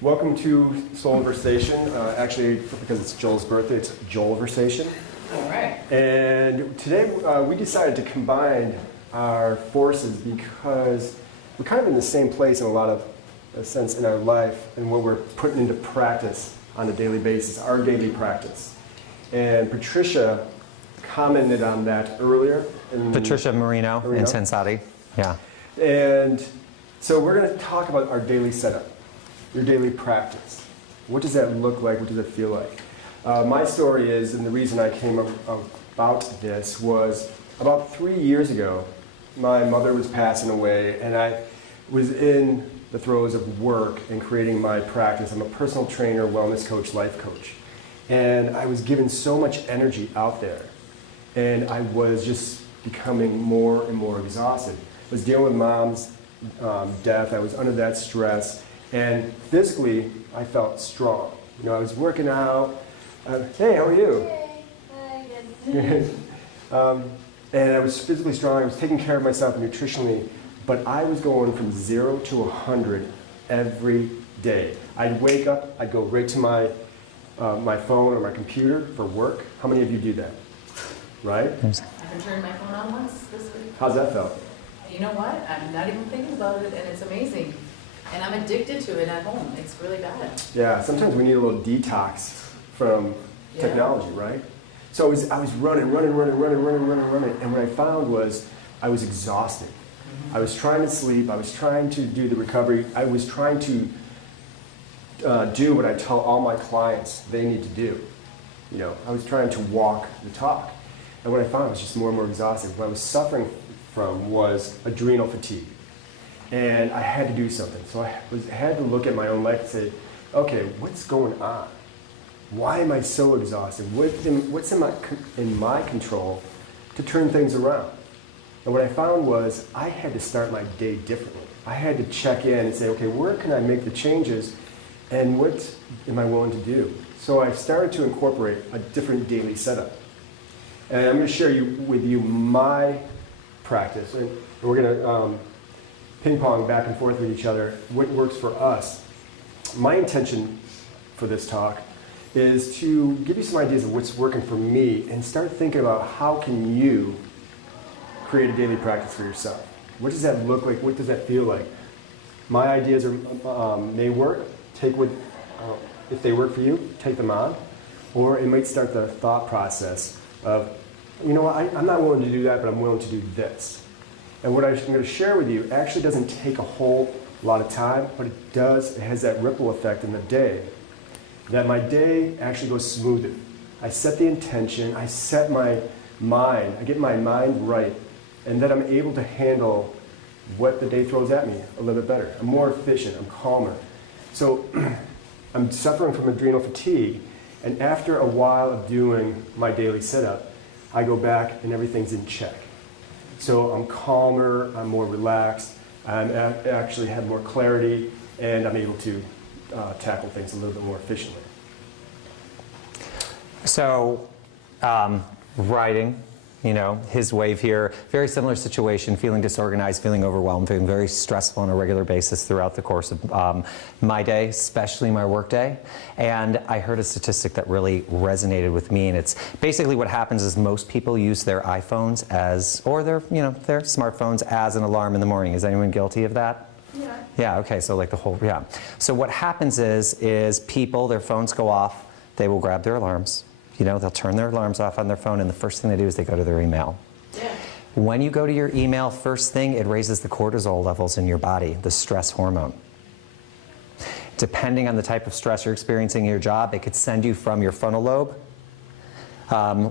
Welcome to Soulversation. Actually, because it's Joel's birthday, it's Joelversation. All right. And today we decided to combine our forces because we're kind of in the same place in a lot of sense in our life and what we're putting into practice on a daily basis, our daily practice. And Patricia commented on that earlier. Patricia Marino in Sensati. Yeah. And so we're going to talk about our daily setup, your daily practice. What does that look like? What does it feel like? My story is, and the reason I came about this was about 3 years ago, my mother was passing away, and I was in the throes of work and creating my practice. I'm a personal trainer, wellness coach, life coach. And I was given so much energy out there, and I was just becoming more and more exhausted. I was dealing with mom's death. I was under that stress, and physically I felt strong. You know, I was working out. Hey, how are you? Hey, hi, And I was physically strong. I was taking care of myself nutritionally, but I was going from 0 to 100 every day. I'd wake up. I'd go right to my phone or my computer for work. How many of you do that? Right? I've been turning my phone on once this week. How's that felt? You know what? I'm not even thinking about it, and it's amazing. And I'm addicted to it at home. It's really bad. Yeah, sometimes we need a little detox from technology, right? So I was running, and what I found was I was exhausted. I was trying to sleep, I was trying to do the recovery, I was trying to do what I tell all my clients they need to do. You know, I was trying to walk the talk. And what I found was just more and more exhausted. What I was suffering from was adrenal fatigue. And I had to do something. So I had to look at my own life and say, okay, what's going on? Why am I so exhausted? What's in my control to turn things around? And what I found was I had to start my day differently. I had to check in and say, okay, where can I make the changes and what am I willing to do? So I started to incorporate a different daily setup. And I'm going to share with you my practice. And we're going to ping pong back and forth with each other what works for us. My intention for this talk is to give you some ideas of what's working for me and start thinking about how can you create a daily practice for yourself. What does that look like? What does that feel like? My ideas may work. If they work for you, take them on. Or it might start the thought process of, you know what, I'm not willing to do that, but I'm willing to do this. And what I'm going to share with you actually doesn't take a whole lot of time, but it has that ripple effect in the day, that my day actually goes smoother. I set the intention, I set my mind, I get my mind right, and then I'm able to handle what the day throws at me a little bit better. I'm more efficient, I'm calmer. So I'm suffering from adrenal fatigue, and after a while of doing my daily setup, I go back and everything's in check. So I'm calmer, I'm more relaxed, I actually have more clarity, and I'm able to tackle things a little bit more efficiently. So, writing, you know, his wave here, very similar situation, feeling disorganized, feeling overwhelmed, feeling very stressful on a regular basis throughout the course of my day, especially my work day. And I heard a statistic that really resonated with me, and it's basically what happens is most people use their iPhones or their smartphones as an alarm in the morning. Is anyone guilty of that? Yeah. Yeah, okay, so like yeah. So what happens is people, their phones go off, they will grab their alarms. You know, they'll turn their alarms off on their phone, and the first thing they do is they go to their email. Yeah. When you go to your email, first thing, it raises the cortisol levels in your body, the stress hormone. Depending on the type of stress you're experiencing in your job, it could send you from your frontal lobe,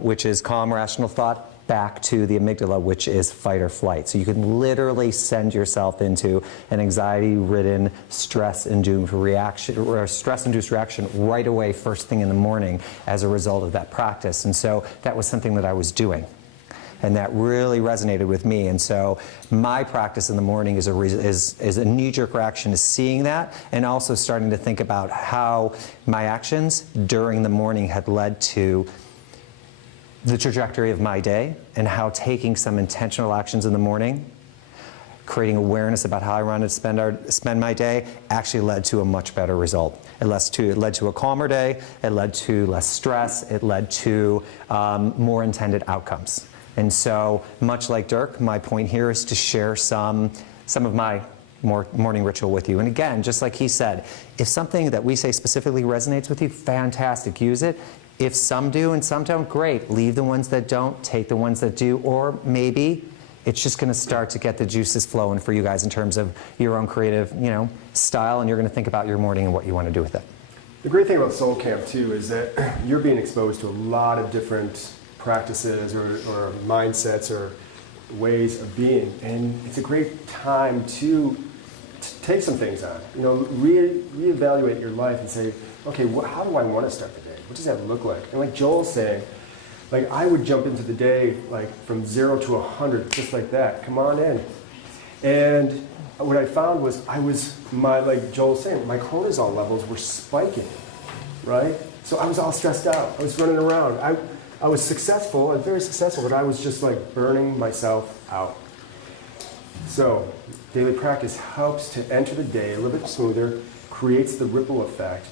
which is calm, rational thought, back to the amygdala, which is fight or flight. So you can literally send yourself into an anxiety-ridden, stress-induced reaction right away, first thing in the morning, as a result of that practice. And so that was something that I was doing. And that really resonated with me. And so my practice in the morning is a knee-jerk reaction to seeing that, and also starting to think about how my actions during the morning had led to the trajectory of my day, and how taking some intentional actions in the morning creating awareness about how I wanted to spend my day actually led to a much better result. It led to a calmer day, it led to less stress, it led to more intended outcomes. And so, much like Dirk, my point here is to share some of my morning ritual with you. And again, just like he said, if something that we say specifically resonates with you, fantastic, use it. If some do and some don't, great. Leave the ones that don't, take the ones that do, or maybe it's just going to start to get the juices flowing for you guys in terms of your own creative, style, and you're going to think about your morning and what you want to do with it. The great thing about Soul Camp too is that you're being exposed to a lot of different practices or mindsets or ways of being, and it's a great time to take some things on. Reevaluate your life and say, okay, how do I want to start the day? What does that look like? And like Joel's saying, like I would jump into the day like from 0 to 100, just like that. Come on in. And what I found was like Joel's saying, my cortisol levels were spiking, right? So I was all stressed out. I was running around. I was successful, and very successful, but I was just like burning myself out. So daily practice helps to enter the day a little bit smoother, creates the ripple effect,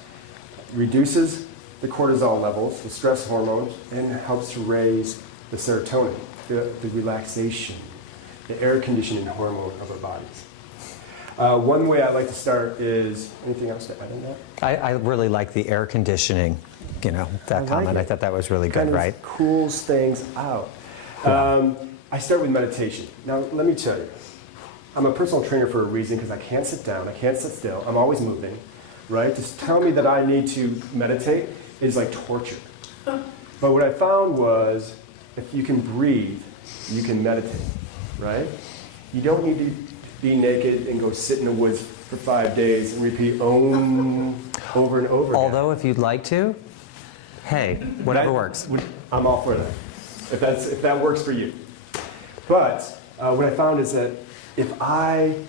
reduces the cortisol levels, the stress hormones, and helps to raise the serotonin, the relaxation, the air conditioning hormone of our bodies. One way I like to start is, anything else to add on that? I really like the air conditioning, that comment. I thought that was really good, kind of right? Cools things out. I start with meditation. Now, let me tell you, I'm a personal trainer for a reason because I can't sit down, I can't sit still, I'm always moving, right? Just tell me that I need to meditate is like torture. But what I found was, if you can breathe, you can meditate, right? You don't need to be naked and go sit in the woods for 5 days and repeat Om over and over again. Although if you'd like to, hey, whatever works. I'm all for that, if that works for you. But what I found is that if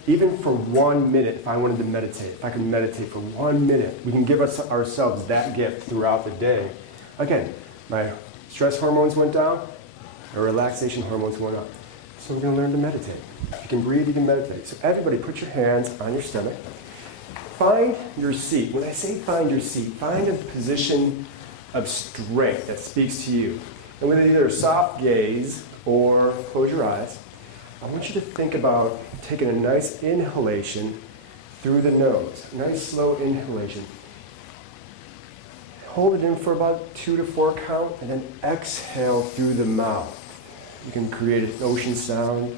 even for 1 minute, if I wanted to meditate, if I could meditate for 1 minute, we can give ourselves that gift throughout the day. Again, my stress hormones went down, my relaxation hormones went up. So we're going to learn to meditate. If you can breathe, you can meditate. So everybody put your hands on your stomach. Find your seat. When I say find your seat, find a position of strength that speaks to you. And with either a soft gaze or close your eyes, I want you to think about taking a nice inhalation through the nose. A nice slow inhalation. Hold it in for about 2 to 4 count, and then exhale through the mouth. You can create an ocean sound.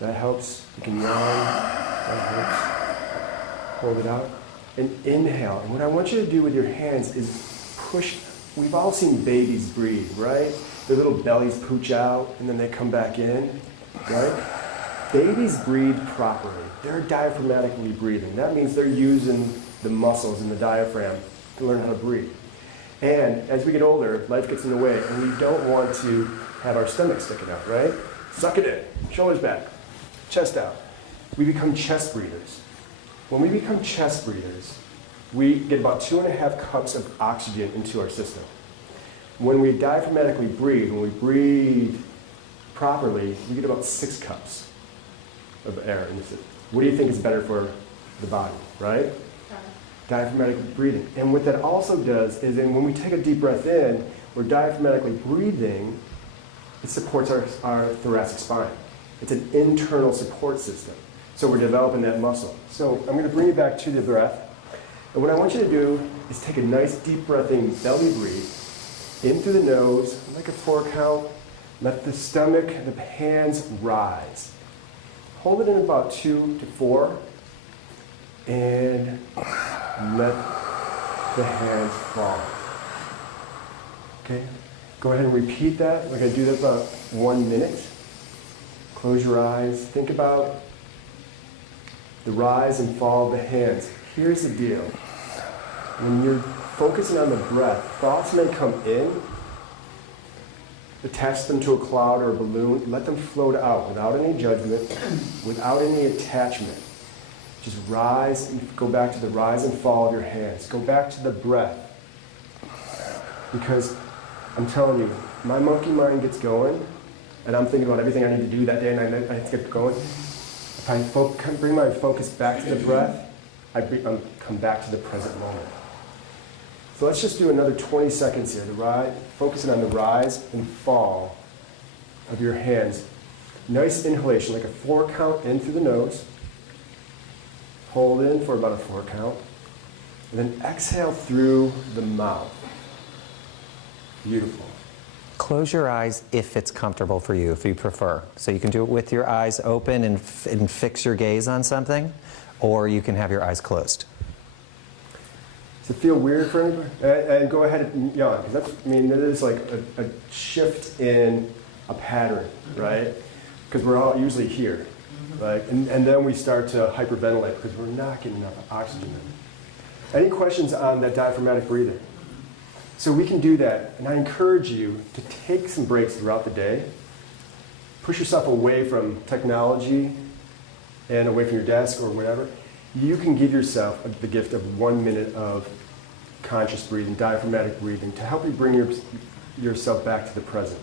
That helps. You can yawn. That helps. Hold it out. And inhale. And what I want you to do with your hands is push. We've all seen babies breathe, right? Their little bellies pooch out, and then they come back in, right? Babies breathe properly. They're diaphragmatically breathing. That means they're using the muscles in the diaphragm to learn how to breathe. And as we get older, life gets in the way, and we don't want to have our stomach sticking out, right? Suck it in. Shoulders back. Chest out. We become chest breathers. When we become chest breathers, we get about 2.5 cups of oxygen into our system. When we diaphragmatically breathe, when we breathe properly, we get about 6 cups of air in the system. What do you think is better for the body, right? Diaphragmatic breathing. And what that also does is then when we take a deep breath in, we're diaphragmatically breathing, it supports our thoracic spine. It's an internal support system. So we're developing that muscle. So I'm going to bring you back to the breath. And what I want you to do is take a nice deep breath in, belly breathe, in through the nose, like a 4 count. Let the stomach, the hands rise. Hold it in about 2 to 4. And let the hands fall. Okay? Go ahead and repeat that. We're going to do that about 1 minute. Close your eyes. Think about the rise and fall of the hands. Here's the deal. When you're focusing on the breath, thoughts may come in, attach them to a cloud or a balloon, let them float out without any judgment, without any attachment. Just rise and go back to the rise and fall of your hands. Go back to the breath. Because I'm telling you, my monkey mind gets going, and I'm thinking about everything I need to do that day, and I have to get going. If I bring my focus back to the breath, I come back to the present moment. So let's just do another 20 seconds here. Focusing on the rise and fall of your hands. Nice inhalation, like a 4 count in through the nose. Hold in for about a 4 count. And then exhale through the mouth. Beautiful. Close your eyes if it's comfortable for you, if you prefer. So you can do it with your eyes open and fix your gaze on something, or you can have your eyes closed. Does it feel weird for anybody? And go ahead and yawn, because it is like a shift in a pattern, right? Because we're all usually here, right? And then we start to hyperventilate because we're not getting enough oxygen in. Any questions on that diaphragmatic breathing? So we can do that, and I encourage you to take some breaks throughout the day. Push yourself away from technology and away from your desk or whatever. You can give yourself the gift of 1 minute of conscious breathing, diaphragmatic breathing, to help you bring yourself back to the present.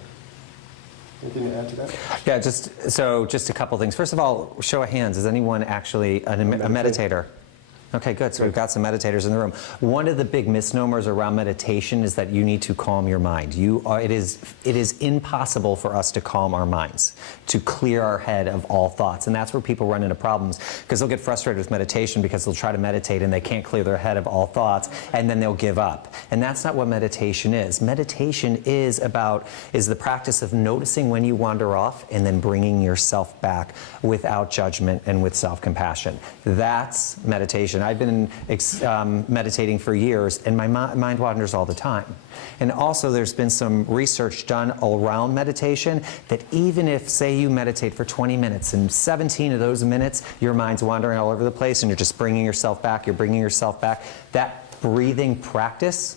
Anything to add to that? Yeah, just a couple things. First of all, show of hands. Is anyone actually a meditator? Okay, good. So we've got some meditators in the room. One of the big misnomers around meditation is that you need to calm your mind. It is impossible for us to calm our minds, to clear our head of all thoughts. And that's where people run into problems, because they'll get frustrated with meditation because they'll try to meditate and they can't clear their head of all thoughts, and then they'll give up. And that's not what meditation is. Meditation is the practice of noticing when you wander off and then bringing yourself back without judgment and with self-compassion. That's meditation. I've been meditating for years, and my mind wanders all the time. And also, there's been some research done around meditation that even if, say, you meditate for 20 minutes, and 17 of those minutes, your mind's wandering all over the place, and you're just bringing yourself back, that breathing practice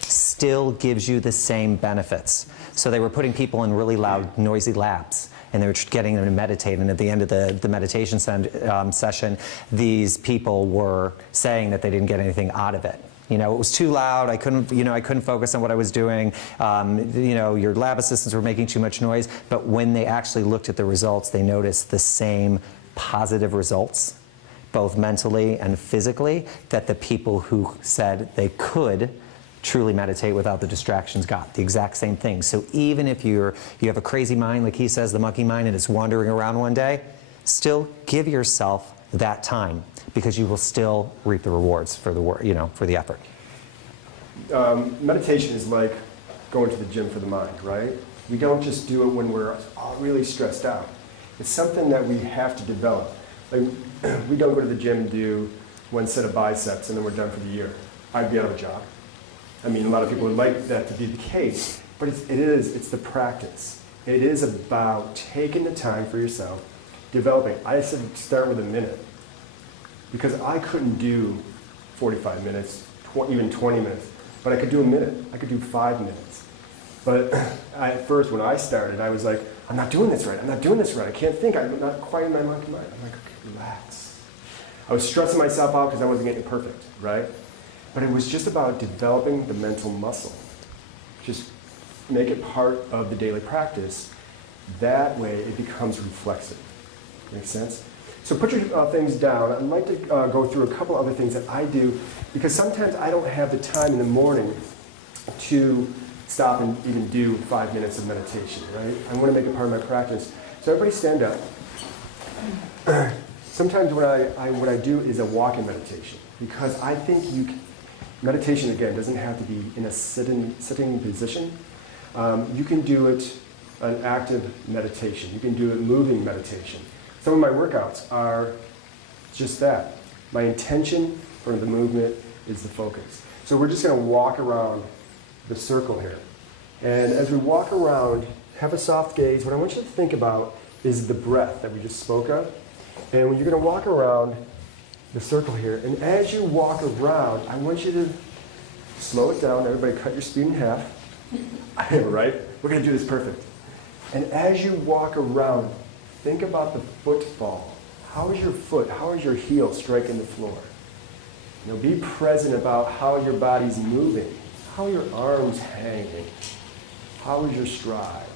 still gives you the same benefits. So they were putting people in really loud, noisy labs, and they were getting them to meditate. And at the end of the meditation session, these people were saying that they didn't get anything out of it. It was too loud. I couldn't focus on what I was doing. Your lab assistants were making too much noise. But when they actually looked at the results, they noticed the same positive results, both mentally and physically, that the people who said they could truly meditate without the distractions got. The exact same thing. So even if you have a crazy mind, like he says, the monkey mind, and it's wandering around one day, still give yourself that time, because you will still reap the rewards for the work, for the effort. Meditation is like going to the gym for the mind, right? We don't just do it when we're all really stressed out. It's something that we have to develop. Like, we don't go to the gym and do 1 set of biceps and then we're done for the year. I'd be out of a job. A lot of people would like that to be the case, but it's the practice. It is about taking the time for yourself, developing. I said start with a minute, because I couldn't do 45 minutes, even 20 minutes, but I could do a minute. I could do 5 minutes. But at first, when I started, I was like, I'm not doing this right. I can't think. I'm not quite in my monkey mind. I'm like, okay, relax. I was stressing myself out because I wasn't getting perfect, right? But it was just about developing the mental muscle. Just make it part of the daily practice. That way it becomes reflexive. Make sense? So put your things down. I'd like to go through a couple other things that I do, because sometimes I don't have the time in the morning to stop and even do 5 minutes of meditation, right? I want to make it part of my practice. So everybody stand up. Sometimes what I do is a walking meditation, because I think meditation, again, doesn't have to be in a sitting position. You can do it an active meditation. You can do it moving meditation. Some of my workouts are just that. My intention for the movement is the focus. So we're just going to walk around the circle here. And as we walk around, have a soft gaze. What I want you to think about is the breath that we just spoke of. And when you're going to walk around the circle here, and as you walk around, I want you to slow it down. Everybody cut your speed in half. Right? We're going to do this perfect. And as you walk around, think about the footfall. How is your foot, how is your heel striking the floor? Be present about how your body's moving. How are your arms hanging? How is your stride?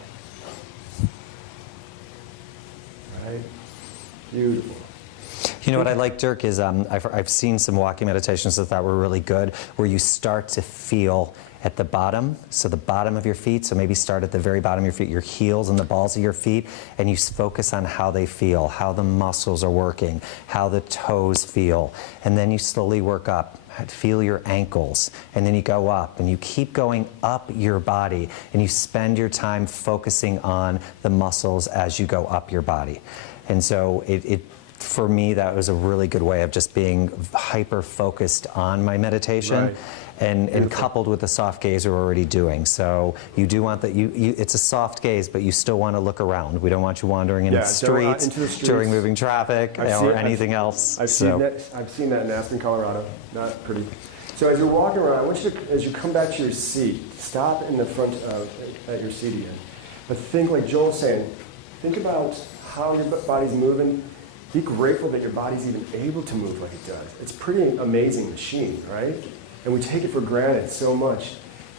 Right? Beautiful. You know what I like, Dirk, is I've seen some walking meditations that I thought were really good, where you start to feel at the bottom, so the bottom of your feet, so maybe start at the very bottom of your feet, your heels and the balls of your feet, and you focus on how they feel, how the muscles are working, how the toes feel, and then you slowly work up. Feel your ankles, and then you go up, and you keep going up your body, and you spend your time focusing on the muscles as you go up your body. And so for me, that was a really good way of just being hyper-focused on my meditation. Right. And coupled with the soft gaze we're already doing. So you do want that, it's a soft gaze, but you still want to look around. We don't want you wandering into, into the streets during moving traffic or anything else. I've seen that in Aspen, Colorado. Not pretty. So as you're walking around, I want you to, as you come back to your seat, stop in the front at your seat again. But think, like Joel's saying, think about how your body's moving. Be grateful that your body's even able to move like it does. It's a pretty amazing machine, right? And we take it for granted so much.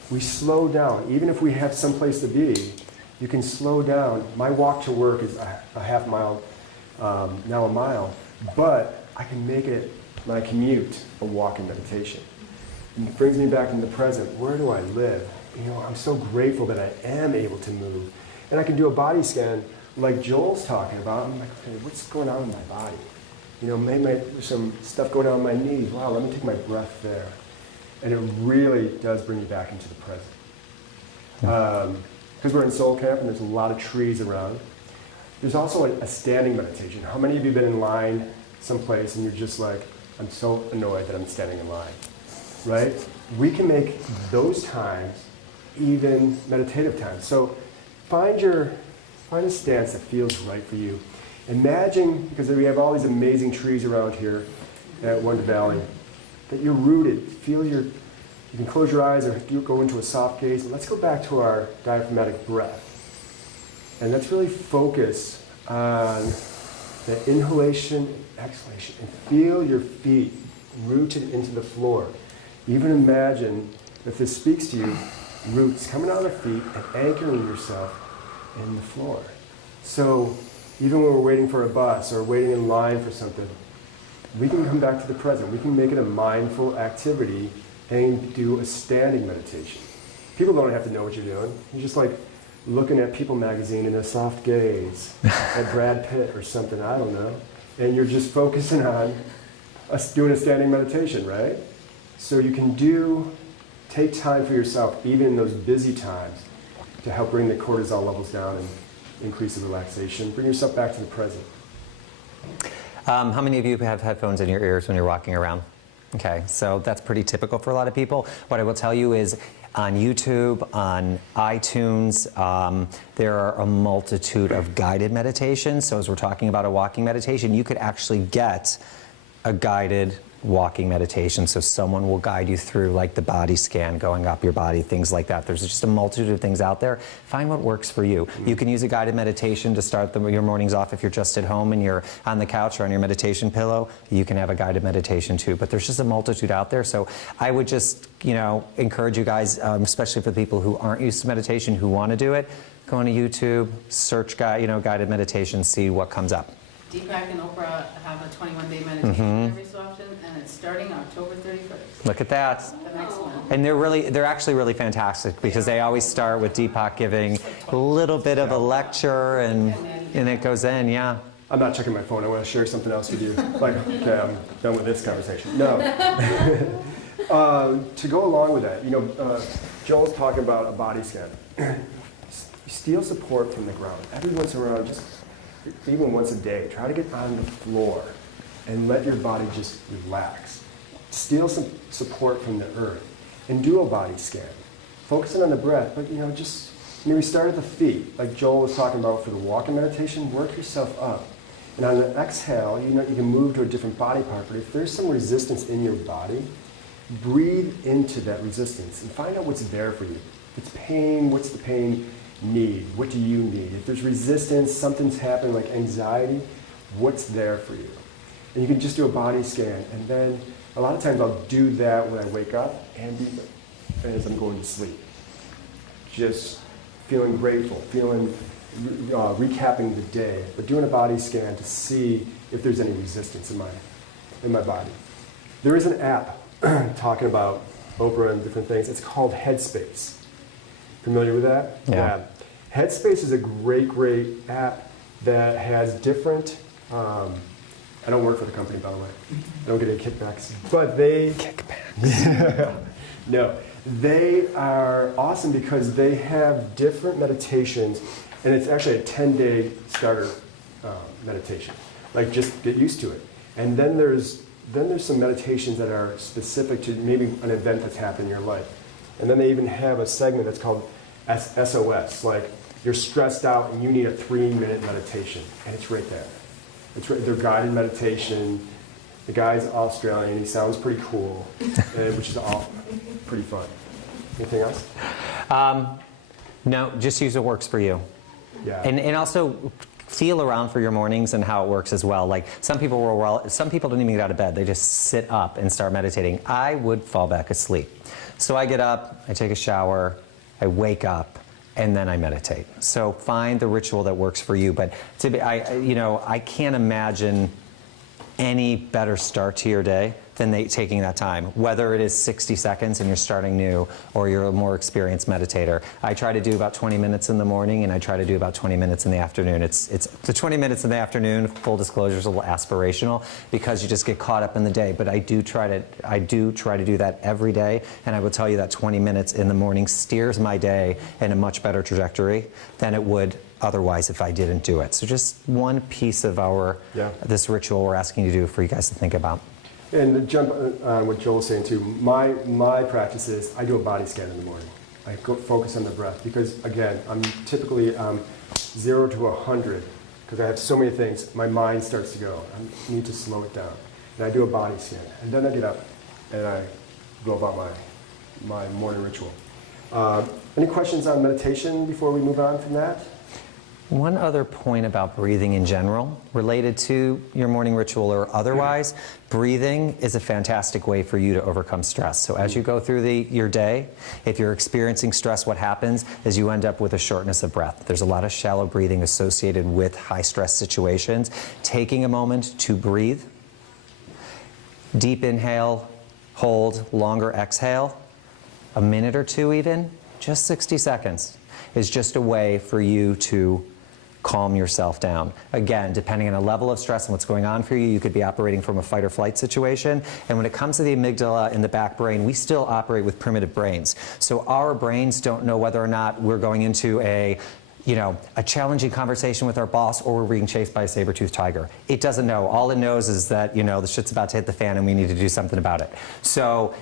We slow down. Even if we have someplace to be, you can slow down. My walk to work is a half mile, now a mile, but I can make it, my commute, a walking meditation. And it brings me back into the present. Where do I live? You know, I'm so grateful that I am able to move. And I can do a body scan like Joel's talking about. I'm like, okay, what's going on in my body? You know, maybe there's some stuff going on in my knees. Wow, let me take my breath there. And it really does bring you back into the present. Because we're in soul camp and there's a lot of trees around. There's also a standing meditation. How many of you have been in line someplace and you're just like, I'm so annoyed that I'm standing in line, right? We can make those times even meditative times. So find a stance that feels right for you. Imagine, because we have all these amazing trees around here at Wonder Valley, that you're rooted. You can close your eyes or go into a soft gaze. But let's go back to our diaphragmatic breath. And let's really focus on the inhalation and exhalation. And feel your feet rooted into the floor. Even imagine, if this speaks to you, roots coming out of the feet and anchoring yourself in the floor. So even when we're waiting for a bus or waiting in line for something, we can come back to the present. We can make it a mindful activity and do a standing meditation. People don't have to know what you're doing. You're just like looking at People magazine in a soft gaze at Brad Pitt or something, I don't know. And you're just focusing on doing a standing meditation, right? So you can take time for yourself, even in those busy times, to help bring the cortisol levels down and increase the relaxation. Bring yourself back to the present. How many of you have headphones in your ears when you're walking around? Okay, so that's pretty typical for a lot of people. What I will tell you is on YouTube, on iTunes, there are a multitude of guided meditations. So as we're talking about a walking meditation, you could actually get a guided walking meditation. So someone will guide you through like the body scan, going up your body, things like that. There's just a multitude of things out there. Find what works for you. You can use a guided meditation to start your mornings off if you're just at home and you're on the couch or on your meditation pillow. You can have a guided meditation too. But there's just a multitude out there. So I would just, encourage you guys, especially for the people who aren't used to meditation, who want to do it, go on to YouTube, search guided meditation, see what comes up. Deepak and Oprah have a 21-day meditation every so often, and it's starting October 31st. Look at that. The next one. And they're actually really fantastic because they always start with Deepak giving a little bit of a lecture and it goes in, yeah. I'm not checking my phone. I want to share something else with you. Like, okay, I'm done with this conversation. No. To go along with that, Joel's talking about a body scan. Steal support from the ground. Every once in a while, just even once a day, try to get on the floor and let your body just relax. Steal some support from the earth and do a body scan. Focusing on the breath, but just maybe start at the feet, like Joel was talking about for the walking meditation. Work yourself up. And on the exhale, you can move to a different body part, but if there's some resistance in your body, breathe into that resistance and find out what's there for you. If it's pain, what's the pain need? What do you need? If there's resistance, something's happening like anxiety, what's there for you? And you can just do a body scan. And then a lot of times I'll do that when I wake up and as I'm going to sleep. Just feeling grateful, feeling recapping the day, but doing a body scan to see if there's any resistance in my body. There is an app talking about Oprah and different things. It's called Headspace. Familiar with that? Yeah. Headspace is a great app that has different. I don't work for the company, by the way. I don't get any kickbacks. But kickbacks. No, they are awesome because they have different meditations, and it's actually a 10-day starter meditation. Like, just get used to it. And then there's some meditations that are specific to maybe an event that's happened in your life. And then they even have a segment that's called SOS, like you're stressed out and you need a 3-minute meditation, and it's right there. It's right, they're guided meditation. The guy's Australian, he sounds pretty cool, which is all pretty fun. Anything else? No, just use what works for you. Yeah. And also feel around for your mornings and how it works as well. Like some people don't even get out of bed. They just sit up and start meditating. I would fall back asleep. So I get up, I take a shower, I wake up, and then I meditate. So find the ritual that works for you. But I can't imagine any better start to your day than taking that time, whether it is 60 seconds and you're starting new or you're a more experienced meditator. I try to do about 20 minutes in the morning, and I try to do about 20 minutes in the afternoon. It's the 20 minutes in the afternoon, full disclosure, is a little aspirational because you just get caught up in the day. But I do try to do that every day, and I will tell you that 20 minutes in the morning steers my day in a much better trajectory than it would otherwise if I didn't do it. So just one piece of this ritual we're asking you to do for you guys to think about. And to jump on what Joel's saying too, my practice is I do a body scan in the morning. I go focus on the breath because, again, I'm typically 0 to 100 because I have so many things. My mind starts to go. I need to slow it down. And I do a body scan. And then I get up and I go about my morning ritual. Any questions on meditation before we move on from that? One other point about breathing in general, related to your morning ritual or otherwise, breathing is a fantastic way for you to overcome stress. So as you go through your day, if you're experiencing stress, what happens is you end up with a shortness of breath. There's a lot of shallow breathing associated with high stress situations. Taking a moment to breathe, deep inhale, hold, longer exhale, a minute or two even, just 60 seconds, is just a way for you to calm yourself down. Again, depending on a level of stress and what's going on for you, you could be operating from a fight or flight situation. And when it comes to the amygdala in the back brain, we still operate with primitive brains. So our brains don't know whether or not we're going into a challenging conversation with our boss or we're being chased by a saber-toothed tiger. It doesn't know. All it knows is that, the shit's about to hit the fan and we need to do something about it. So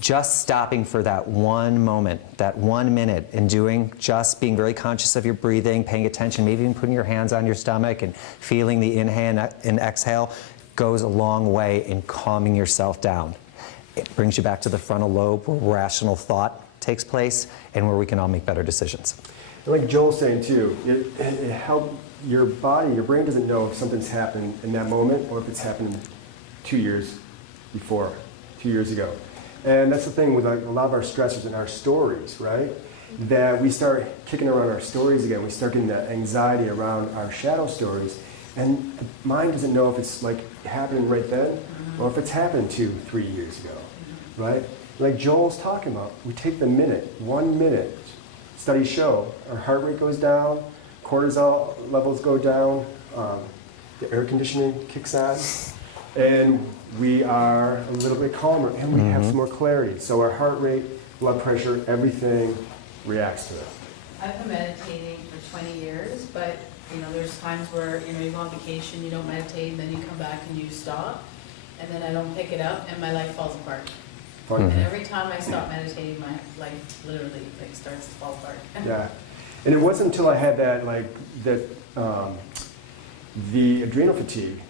just stopping for that one moment, that 1 minute, and just being very conscious of your breathing, paying attention, maybe even putting your hands on your stomach and feeling the inhale and exhale goes a long way in calming yourself down. It brings you back to the frontal lobe where rational thought takes place and where we can all make better decisions. And like Joel's saying too, it helps your body, your brain doesn't know if something's happened in that moment or if it's happened 2 years before, 2 years ago. And that's the thing with a lot of our stressors and our stories, right? That we start kicking around our stories again. We start getting that anxiety around our shadow stories. And the mind doesn't know if it's like happening right then or if it's happened 2-3 years ago, right? Like Joel's talking about, we take the 1 minute. Studies show our heart rate goes down, cortisol levels go down, the air conditioning kicks on, and we are a little bit calmer and we have some more clarity. So our heart rate, blood pressure, everything reacts to it. I've been meditating for 20 years, but there's times where you go on vacation, you don't meditate, and then you come back and you stop, and then I don't pick it up, and my life falls apart. And every time I stop meditating, my life literally starts to fall apart. Yeah, and it wasn't until I had the adrenal fatigue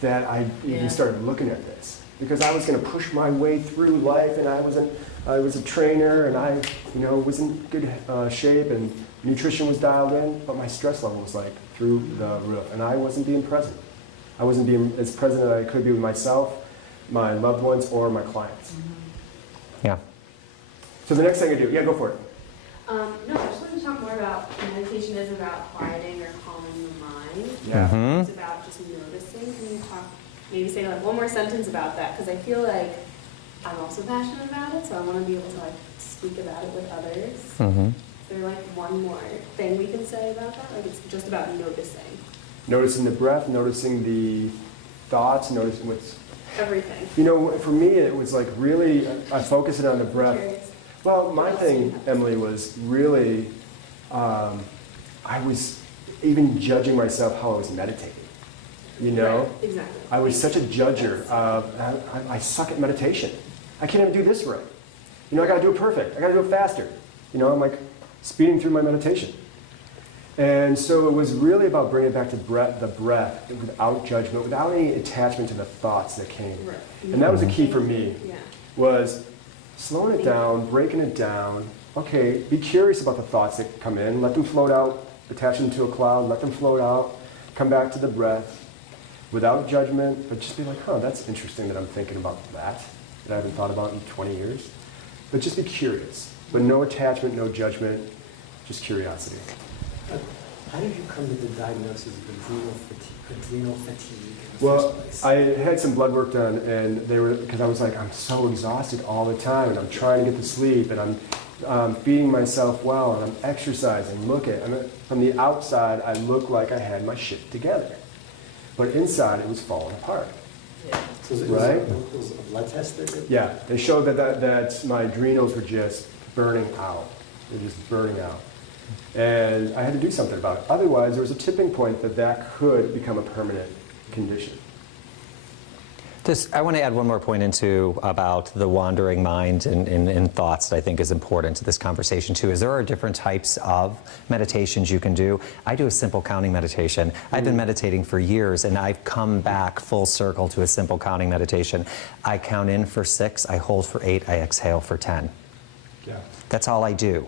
that I even started looking at this, because I was going to push my way through life, and I was a trainer, and I was in good shape, and nutrition was dialed in, but my stress level was like through the roof, and I wasn't being present. I wasn't being as present as I could be with myself, my loved ones, or my clients. Yeah. So the next thing I do, go for it. No, I just wanted to talk more about meditation is about quieting or calming the mind. Yeah. Mhm. It's about just noticing. Can you talk, maybe say like one more sentence about that? Because I feel like I'm also passionate about it, so I want to be able to like speak about it with others. Mhm. Is there like one more thing we can say about that? Like it's just about noticing Noticing the breath, noticing the thoughts, noticing what's, everything. you know, for me it was like really, I focused it on the I'm breath. curious. Well, my thing, Emily, was really, I was even judging myself how I was meditating. You know? Right, exactly. I was such a judger. I suck at meditation. I can't even do this right. You know, I gotta do it perfect. I gotta do it faster. You know, I'm like speeding through my meditation. And so it was really about bringing it back to the breath, without judgment, without any attachment to the thoughts that came. Right. And that was the key for me, Yeah. was slowing it down, breaking it down. Okay, be curious about the thoughts that come in. Let them float out, attach them to a cloud, let them float out, come back to the breath without judgment, but just be like, huh, that's interesting that I'm thinking about that I haven't thought about in 20 years. But just be curious, but no attachment, no judgment, just curiosity. How did you come to the diagnosis of adrenal fatigue in the Well, first place? I had some blood work done, and they were, because I was like, I'm so exhausted all the time, and I'm trying to get to sleep, and I'm feeding myself well, and I'm exercising. From the outside, I looked like I had my shit together, but inside it was falling apart. Yeah. So it Right? it was a blood test that did? Yeah, they showed that my adrenals were just burning out. They're just burning out. And I had to do something about it. Otherwise, there was a tipping point that could become a permanent condition. I want to add one more point into about the wandering mind and thoughts that I think is important to this conversation too, is there are different types of meditations you can do. I do a simple counting meditation. I've been meditating for years, and I've come back full circle to a simple counting meditation. I count in for 6, I hold for 8, I exhale for 10. Yeah. That's all I do.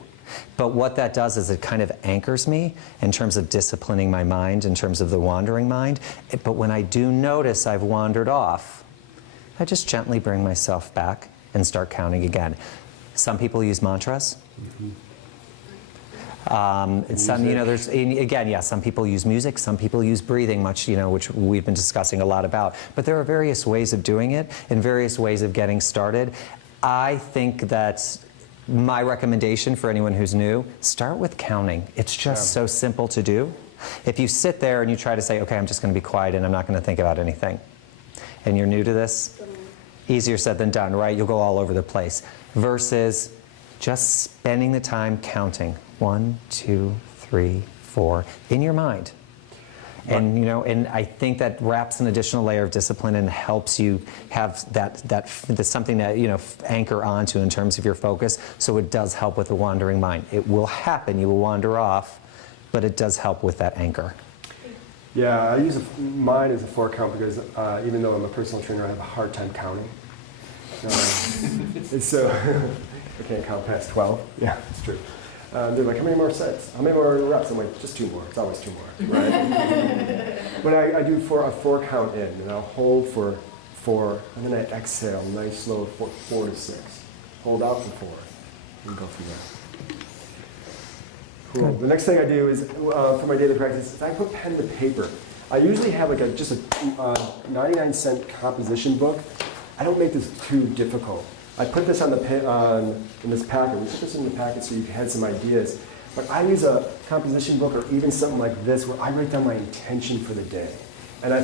But what that does is it kind of anchors me in terms of disciplining my mind, in terms of the wandering mind. But when I do notice I've wandered off, I just gently bring myself back and start counting again. Some people use mantras. Some, you know, there's, again, yeah, some people use music, some people use breathing, much, you know, which we've been discussing a lot about. But there are various ways of doing it and various ways of getting started. I think that my recommendation for anyone who's new, start with counting. It's just so simple to do. If you sit there and you try to say, okay, I'm just going to be quiet and I'm not going to think about anything, and you're new to this, easier said than done, right? You'll go all over the place. Versus just spending the time counting 1, 2, 3, 4 in your mind. And you know, and I think that wraps an additional layer of discipline and helps you have that's something that, you know, anchor onto in terms of your focus. So it does help with the wandering mind. It will happen. You will wander off, but it does help with that anchor. Yeah, I use mine as a 4 count because even though I'm a personal trainer, I have a hard time counting. It's so I can't count past 12. Yeah, it's true. They're like, how many more sets? How many more reps? I'm like, just 2 more. It's always 2 more, right? But I do a 4 count in, and I'll hold for 4, and then I exhale, nice slow 4 to 6. Hold out for 4, and go from there. Cool. The next thing I do is, for my daily practice, is I put pen to paper. I usually have like just a 99-cent composition book. I don't make this too difficult. I put this in this packet. We put this in the packet so you had some ideas. But I use a composition book or even something like this where I write down my intention for the day. And I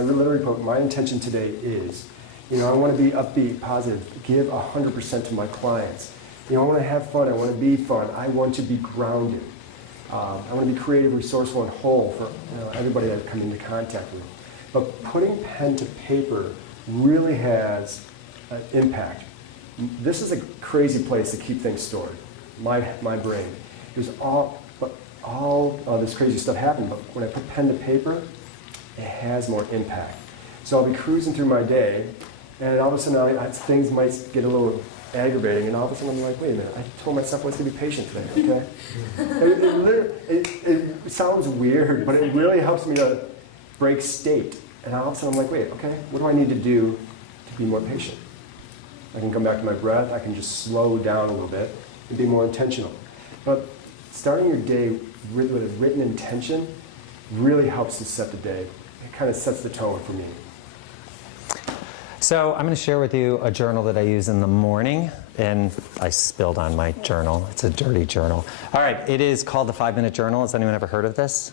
literally put, my intention today is, you know, I want to be upbeat, positive, give 100% to my clients. You know, I want to have fun. I want to be fun. I want to be grounded. I want to be creative, resourceful, and whole for everybody that I come into contact with. But putting pen to paper really has an impact. This is a crazy place to keep things stored. My brain. There's all this crazy stuff happened, but when I put pen to paper, it has more impact. So I'll be cruising through my day, and all of a sudden things might get a little aggravating, and all of a sudden I'm like, wait a minute, I told myself I was going to be patient today, okay? It sounds weird, but it really helps me to break state. And all of a sudden I'm like, wait, okay, what do I need to do to be more patient? I can come back to my breath, I can just slow down a little bit and be more intentional. But starting your day with a written intention really helps to set the day. It kind of sets the tone for me. So I'm going to share with you a journal that I use in the morning, and I spilled on my journal. It's a dirty journal. All right, it is called the 5-Minute Journal. Has anyone ever heard of this?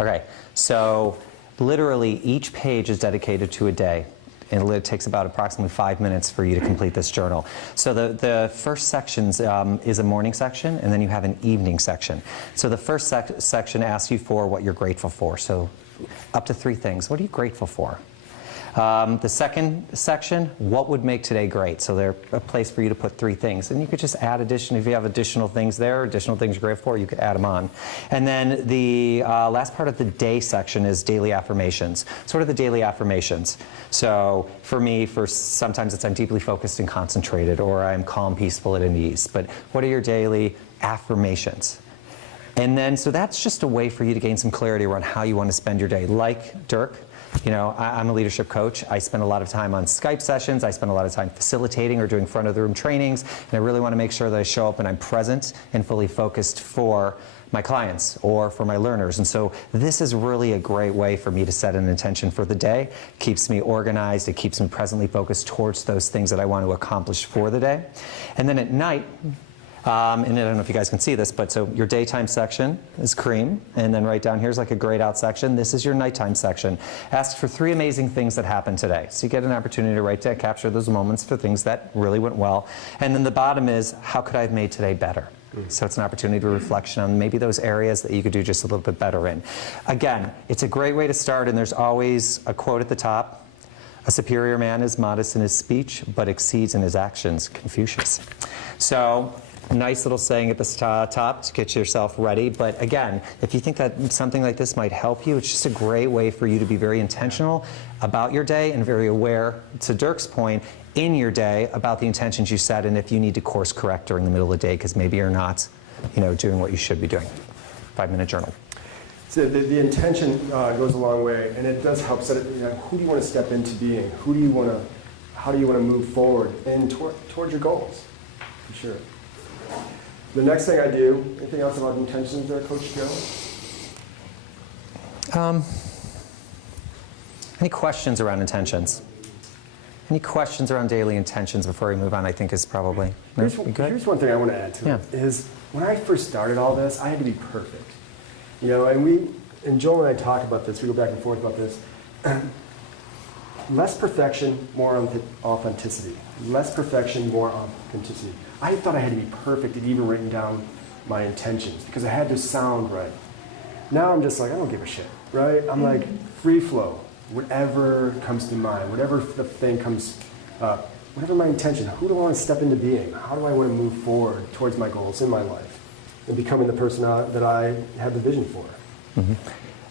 Okay, so literally each page is dedicated to a day, and it takes about approximately 5 minutes for you to complete this journal. So the first section is a morning section, and then you have an evening section. So the first section asks you for what you're grateful for. So up to 3 things. What are you grateful for? The second section, what would make today great? So there's a place for you to put 3 things. And you could just add if you have additional things there, additional things you're grateful for, you could add them on. And then the last part of the day section is daily affirmations. So what are the daily affirmations? So for me, sometimes it's I'm deeply focused and concentrated, or I'm calm, peaceful, and at ease. But what are your daily affirmations? And then, so that's just a way for you to gain some clarity around how you want to spend your day. Like Dirk, you know, I'm a leadership coach. I spend a lot of time on Skype sessions. I spend a lot of time facilitating or doing front of the room trainings. And I really want to make sure that I show up and I'm present and fully focused for my clients or for my learners. And so this is really a great way for me to set an intention for the day. It keeps me organized. It keeps me presently focused towards those things that I want to accomplish for the day. And then at night, and I don't know if you guys can see this, but so your daytime section is cream, and then right down here is like a grayed out section. This is your nighttime section. Asks for 3 amazing things that happened today. So you get an opportunity to write down, capture those moments for things that really went well. And then the bottom is, how could I have made today better? So it's an opportunity to reflection on maybe those areas that you could do just a little bit better in. Again, it's a great way to start, and there's always a quote at the top. A superior man is modest in his speech, but exceeds in his actions, Confucius. So nice little saying at the top to get yourself ready. But again, if you think that something like this might help you, it's just a great way for you to be very intentional about your day and very aware, to Dirk's point, in your day about the intentions you set, and if you need to course correct during the middle of the day because maybe you're not, doing what you should be doing. 5-minute journal. So the intention goes a long way, and it does help set it. Who do you want to step into being? How do you want to move forward and towards your goals? For sure. The next thing I do, anything else about intentions there, Coach Joe? Any questions around intentions? Any questions around daily intentions before we move on, I think is probably... Here's one thing I want to add to it, is when I first started all this, I had to be perfect. And Joel and I talk about this, we go back and forth about this. Less perfection, more authenticity. Less perfection, more authenticity. I thought I had to be perfect at even writing down my intentions because I had to sound right. Now I'm just like, I don't give a shit, right? I'm like, free flow, whatever comes to mind, whatever the thing comes up, whatever my intention, who do I want to step into being? How do I want to move forward towards my goals in my life and becoming the person that I have the vision for? Mm-hmm.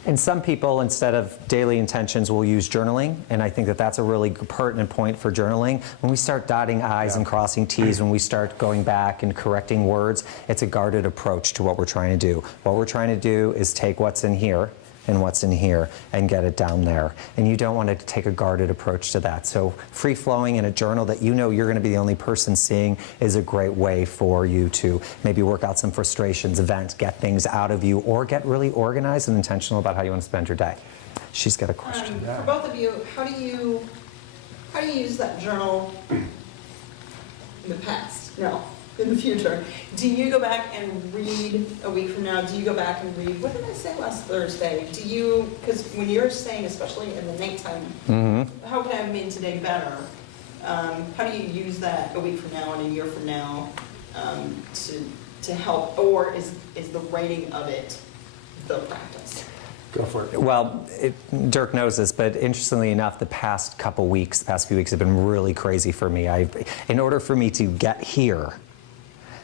And some people, instead of daily intentions, will use journaling, and I think that that's a really pertinent point for journaling. When we start dotting I's and crossing T's, when we start going back and correcting words, it's a guarded approach to what we're trying to do. What we're trying to do is take what's in here and what's in here and get it down there. And you don't want to take a guarded approach to that. So free-flowing in a journal that you're going to be the only person seeing is a great way for you to maybe work out some frustrations, vent, get things out of you, or get really organized and intentional about how you want to spend your day. She's got a question. For both of you, how do you use that journal in the past? No, in the future. Do you go back and read a week from now? Do you go back and read, what did I say last Thursday? Do you, because when you're saying, especially in the nighttime, how can I have made today better? How do you use that a week from now and a year from now to help, or is the writing of it the practice? Go for it. Well, Dirk knows this, but interestingly enough, the past few weeks have been really crazy for me. In order for me to get here,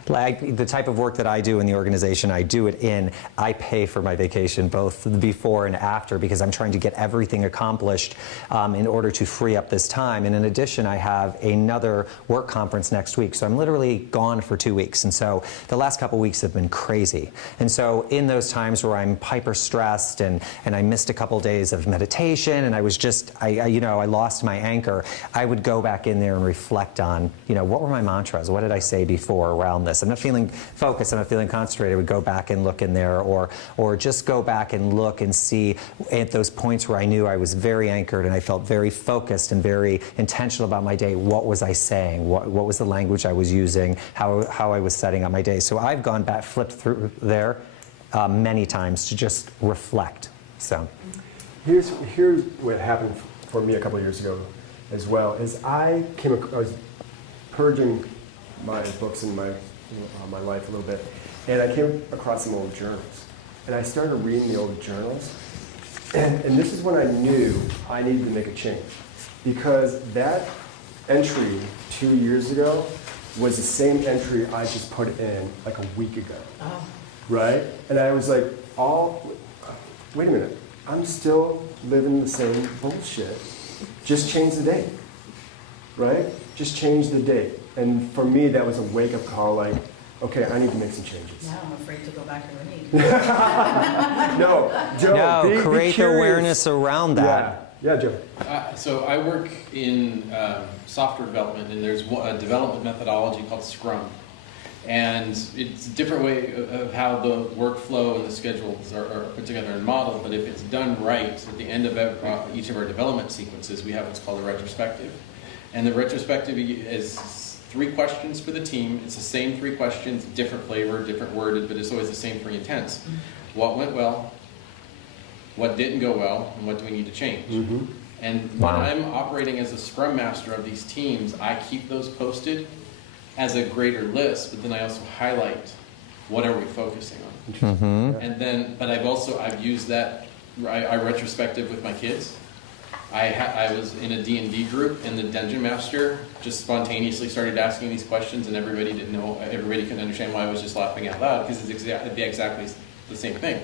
like the type of work that I do in the organization I do it in, I pay for my vacation both before and after because I'm trying to get everything accomplished in order to free up this time. And in addition, I have another work conference next week. So I'm literally gone for 2 weeks. And so the last couple weeks have been crazy. And so in those times where I'm hyper stressed and I missed a couple days of meditation and I was just, I lost my anchor, I would go back in there and reflect on, what were my mantras? What did I say before around this? this. I'm not feeling focused, I'm not feeling concentrated. I would go back and look in there, or just go back and look and see at those points where I knew I was very anchored and I felt very focused and very intentional about my day. What was I saying? What was the language I was using? How I was setting up my day? So I've gone back, flipped through there many times to just reflect. So Here's what happened for me a couple of years ago as well, is I was purging my books and my life a little bit, and I came across some old journals. And I started reading the old journals, and this is when I knew I needed to make a change. Because that entry 2 years ago was the same entry I just put in like a week ago. Oh. Right? And I was like, wait a minute, I'm still living the same bullshit. Just change the date. Right? Just change the date. And for me, that was a wake-up call, like, okay, I need to make some changes. Now I'm afraid to go back and read. No, Joe, no, be create curious. awareness around that. Yeah, Joe. So I work in software development, and there's a development methodology called Scrum. And it's a different way of how the workflow and the schedules are put together and modeled, but if it's done right, at the end of each of our development sequences, we have what's called a retrospective. And the retrospective is 3 questions for the team. It's the same 3 questions, different flavor, different worded, but it's always the same 3 intents. What went well? What didn't go well? And what do we need to change? Mm-hmm. And when I'm operating as a scrum master of these teams, I keep those posted as a greater list, but then I also highlight what are we focusing on. Mm-hmm. And then, but I've used that, I retrospective with my kids. I was in a D&D group, and the dungeon master just spontaneously started asking these questions, and everybody couldn't understand why I was just laughing out loud, because it's exactly the same thing.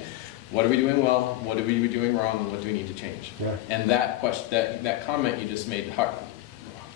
What are we doing well? What are we doing wrong? And what do we need to change? Yeah. And that question, that comment you just made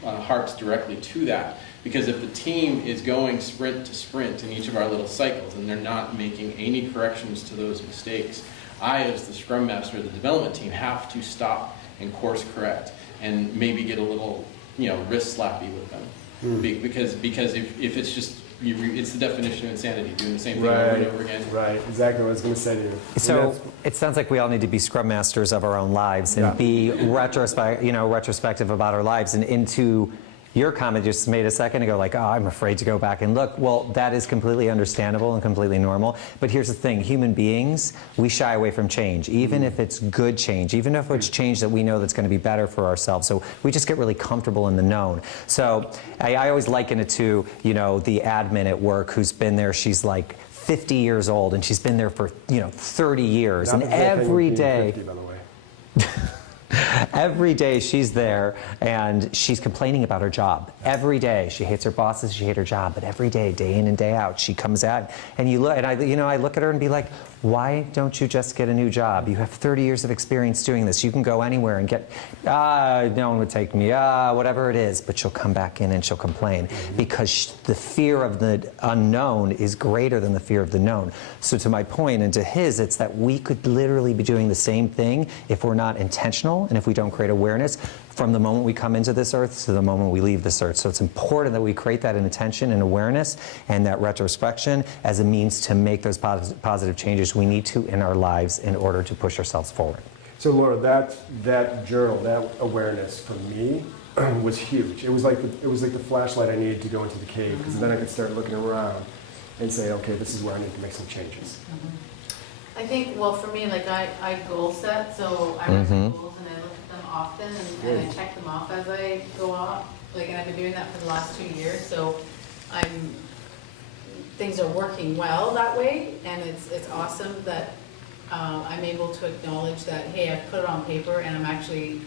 harps directly to that, because if the team is going sprint to sprint in each of our little cycles, and they're not making any corrections to those mistakes, I, as the scrum master of the development team, have to stop and course correct and maybe get a little, wrist slappy with them. Because if it's just, it's the definition of insanity, doing the same thing over and over again. Right, exactly what I was going to say to you. So it sounds like we all need to be scrum masters of our own lives and be retrospective about our lives. And into your comment just made a second ago, like, oh, I'm afraid to go back and look. Well, that is completely understandable and completely normal. But here's the thing, human beings, we shy away from change, even if it's good change, even if it's change that we know that's going to be better for ourselves. So we just get really comfortable in the known. So I always liken it to, the admin at work who's been there, she's like 50 years old, and she's been there for, 30 years. Not and the same thing every with being day... 50, by the way. Every day she's there and she's complaining about her job. Every day she hates her bosses, she hates her job, but every day, day in and day out, she comes out and you look, and I look at her and be like, why don't you just get a new job? You have 30 years of experience doing this. You can go anywhere and get, no one would take me, whatever it is, but she'll come back in and she'll complain because the fear of the unknown is greater than the fear of the known. So to my point and to his, it's that we could literally be doing the same thing if we're not intentional and if we don't create awareness from the moment we come into this earth to the moment we leave this earth. So it's important that we create that intention and awareness and that retrospection as a means to make those positive changes we need to in our lives in order to push ourselves forward. So Laura, that journal, that awareness for me was huge. It was like the flashlight I needed to go into the cave, because then I could start looking around and say, okay, this is where I need to make some changes. I think, well, for me, like I goal set, so I write my goals and I look at them often and I check them off as I go off. Like, and I've been doing that for the last 2 years, so things are working well that way, and it's awesome that I'm able to acknowledge that, hey, I've put it on paper and I'm actually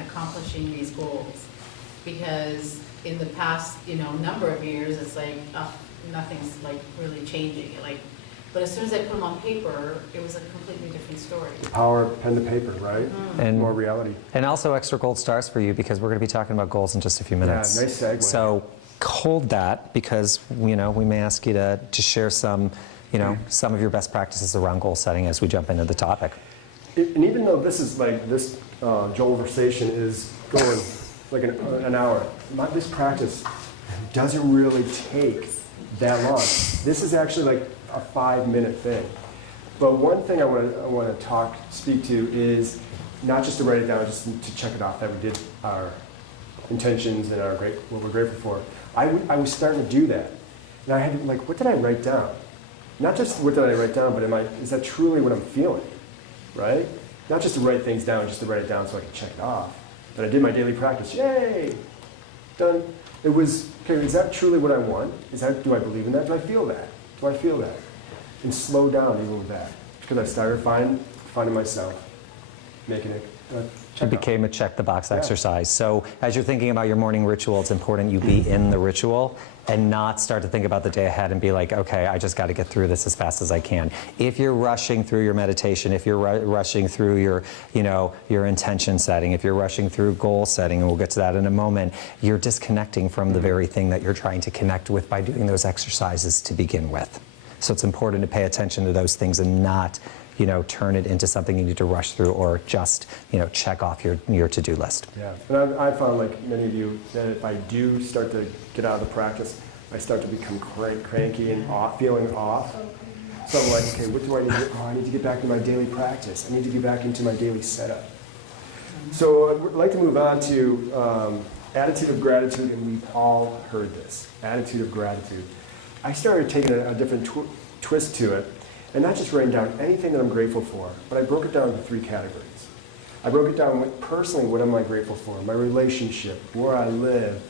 accomplishing these goals. Because in the past, number of years, it's like, nothing's like really changing. But as soon as I put them on paper, it was a completely different story. The power of pen to paper, right? And more reality. And also extra gold stars for you, because we're going to be talking about goals in just a few minutes. Yeah, nice segue. So hold that, because we may ask you to share some of your best practices around goal setting as we jump into the topic. And even though this is like this Joelversation is going like an hour, this practice doesn't really take that long. This is actually like a 5-minute thing. But one thing I want to speak to is not just to write it down, just to check it off that we did our intentions and what we're grateful for. I was starting to do that. And I had to, like, what did I write down? Not just what did I write down, but is that truly what I'm feeling, right? Not just to write things down, just to write it down so I can check it off. But I did my daily practice, yay, done. It was, okay, is that truly what I want? Do I believe in that? Do I feel that? Do I feel that? And slow down even with that. Because I started finding myself, making it It became a check the box exercise. So as you're thinking about your morning ritual, it's important you be in the ritual and not start to think about the day ahead and be like, okay, I just got to get through this as fast as I can. If you're rushing through your meditation, if you're rushing through your intention setting, if you're rushing through goal setting, and we'll get to that in a moment, you're disconnecting from the very thing that you're trying to connect with by doing those exercises to begin with. So it's important to pay attention to those things and not turn it into something you need to rush through or just, check off your to-do list. Yeah, and I found, like many of you, that if I do start to get out of the practice, I start to become cranky and feeling off. So I'm like, okay, what do I need to do? Oh, I need to get back to my daily practice. I need to get back into my daily setup. So I'd like to move on to attitude of gratitude, and we've all heard this, attitude of gratitude. I started taking a different twist to it, and not just writing down anything that I'm grateful for, but I broke it down into 3 categories. I broke it down personally, what am I grateful for? My relationship, where I live,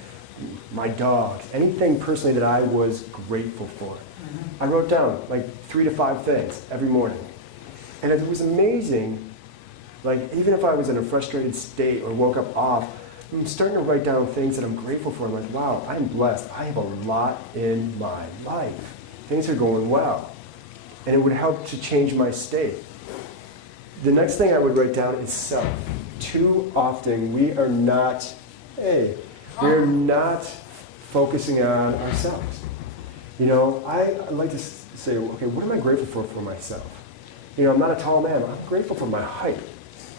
my dogs, anything personally that I was grateful for. I wrote down like 3 to 5 things every morning. And it was amazing, like even if I was in a frustrated state or woke up off, I'm starting to write down things that I'm grateful for. I'm like, wow, I'm blessed. I have a lot in my life. Things are going well. And it would help to change my state. The next thing I would write down is self. Too often we're not focusing on ourselves. I like to say, okay, what am I grateful for myself? I'm not a tall man. I'm grateful for my height.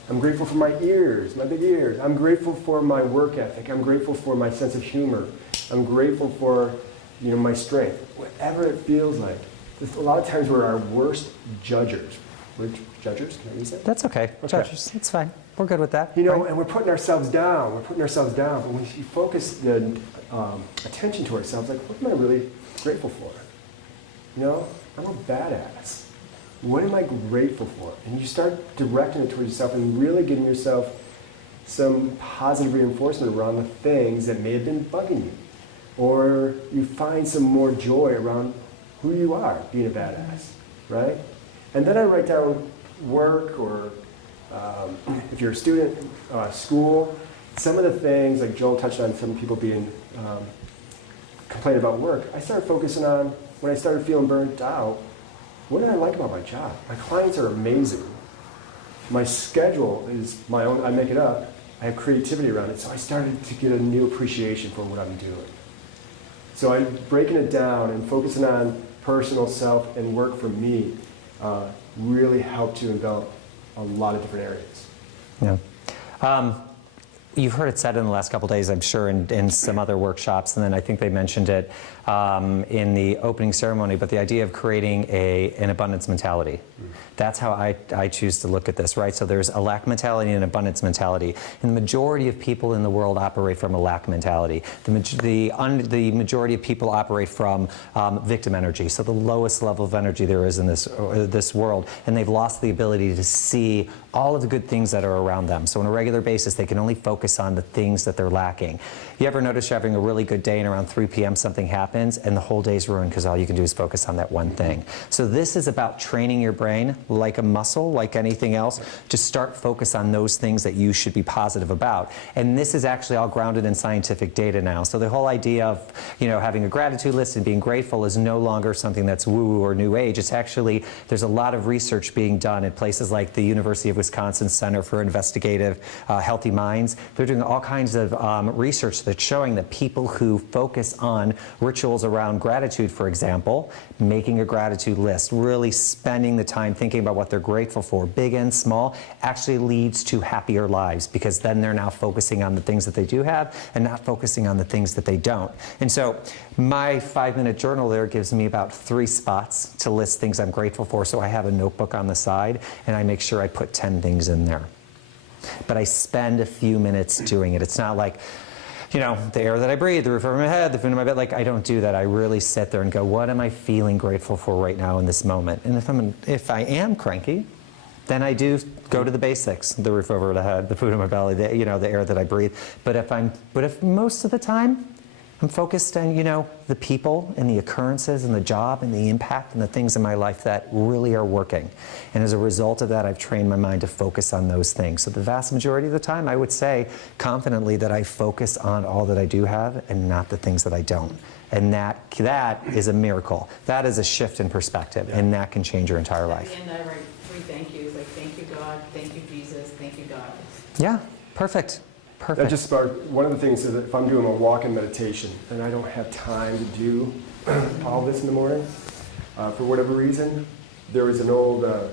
I'm grateful for my ears, my big ears. I'm grateful for my work ethic. I'm grateful for my sense of humor. I'm grateful for, my strength. Whatever it feels like. A lot of times we're our worst judgers. We're judgers, can I use that? That's okay. Judges, it's fine. We're good with that. And we're putting ourselves down. But when you focus the attention to ourselves, like, what am I really grateful for? I'm a badass. What am I grateful for? And you start directing it towards yourself and really giving yourself some positive reinforcement around the things that may have been bugging you. Or you find some more joy around who you are, being a badass, right? And then I write down work, or if you're a student, school, some of the things, like Joel touched on, some people being complaining about work. I started focusing on, when I started feeling burnt out, what did I like about my job? My clients are amazing. My schedule is my own, I make it up. I have creativity around it, so I started to get a new appreciation for what I'm doing. So I'm breaking it down and focusing on personal self and work for me really helped to envelop a lot of different areas. Yeah. You've heard it said in the last couple of days, I'm sure, in some other workshops, and then I think they mentioned it in the opening ceremony, but the idea of creating an abundance mentality. That's how I choose to look at this, right? So there's a lack mentality and an abundance mentality. And the majority of people in the world operate from a lack mentality. The majority of people operate from victim energy, so the lowest level of energy there is in this world. And they've lost the ability to see all of the good things that are around them. So on a regular basis, they can only focus on the things that they're lacking. You ever notice you're having a really good day and around 3 p.m. something happens and the whole day's ruined because all you can do is focus on that one thing? So this is about training your brain like a muscle, like anything else, to start focus on those things that you should be positive about. And this is actually all grounded in scientific data now. So the whole idea of, having a gratitude list and being grateful is no longer something that's woo-woo or new age. It's actually, there's a lot of research being done at places like the University of Wisconsin Center for Investigative Healthy Minds. they're doing all kinds of research that's showing that people who focus on rituals around gratitude, for example, making a gratitude list, really spending the time thinking about what they're grateful for, big and small, actually leads to happier lives, because then they're now focusing on the things that they do have and not focusing on the things that they don't. And so my 5-minute journal there gives me about 3 spots to list things I'm grateful for, so I have a notebook on the side, and I make sure I put 10 things in there. But I spend a few minutes doing it. It's not like, you know, the air that I breathe, the roof over my head, the food in my bed. Like, I don't do that. I really sit there and go, what am I feeling grateful for right now in this moment? And if I am cranky, then I do go to the basics: the roof over the head, the food in my belly, the, you know, the air that I breathe. But if most of the time I'm focused on, you know, the people and the occurrences and the job and the impact and the things in my life that really are working. And as a result of that, I've trained my mind to focus on those things. So the vast majority of the time, I would say confidently that I focus on all that I do have and not the things that I don't. And that is a miracle. That is a shift in perspective, and that can change your entire life. At the end, I write 3 thank yous, like thank you God, thank you Jesus, thank you God. Yeah, perfect. Perfect. That just sparked, one of the things is that if I'm doing a walk-in meditation and I don't have time to do all this in the morning, for whatever reason, there was an old, I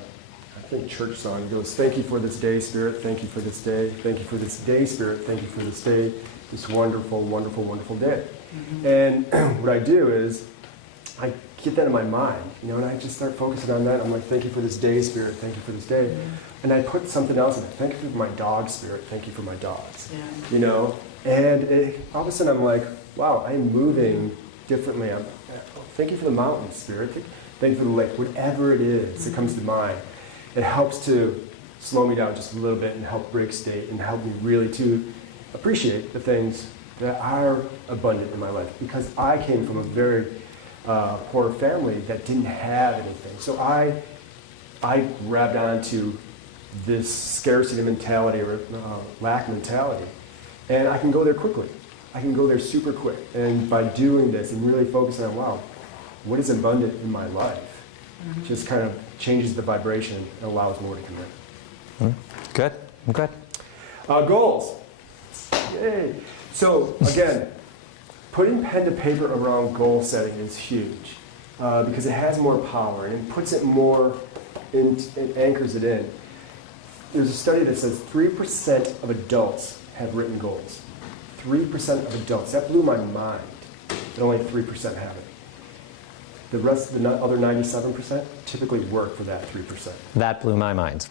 think, church song. It goes, thank you for this day, Spirit, thank you for this day, thank you for this day, Spirit, thank you for this day, this wonderful, wonderful, wonderful day. And what I do is I get that in my mind, you know, and I just start focusing on that. I'm like, thank you for this day, Spirit, thank you for this day. And I put something else in it. Thank you for my dog, Spirit, thank you for my dogs. Yeah. You know, and all of a sudden I'm like, wow, I'm moving differently. Thank you for the mountain, Spirit. Thank you for the lake. Whatever it is that comes to mind, it helps to slow me down just a little bit and help break state and help me really to appreciate the things that are abundant in my life. Because I came from a very poor family that didn't have anything. So I grabbed onto this scarcity mentality or lack mentality, and I can go there quickly. I can go there super quick. And by doing this and really focusing on, wow, what is abundant in my life, just kind of changes the vibration and allows more to come in. Good. I'm good. Goals. Yay. So again, putting pen to paper around goal setting is huge because it has more power and it puts it more, it anchors it in. There's a study that says 3% of adults have written goals. 3% of adults. That blew my mind that only 3% have it. The rest, the other 97% typically work for that 3%. That blew my mind.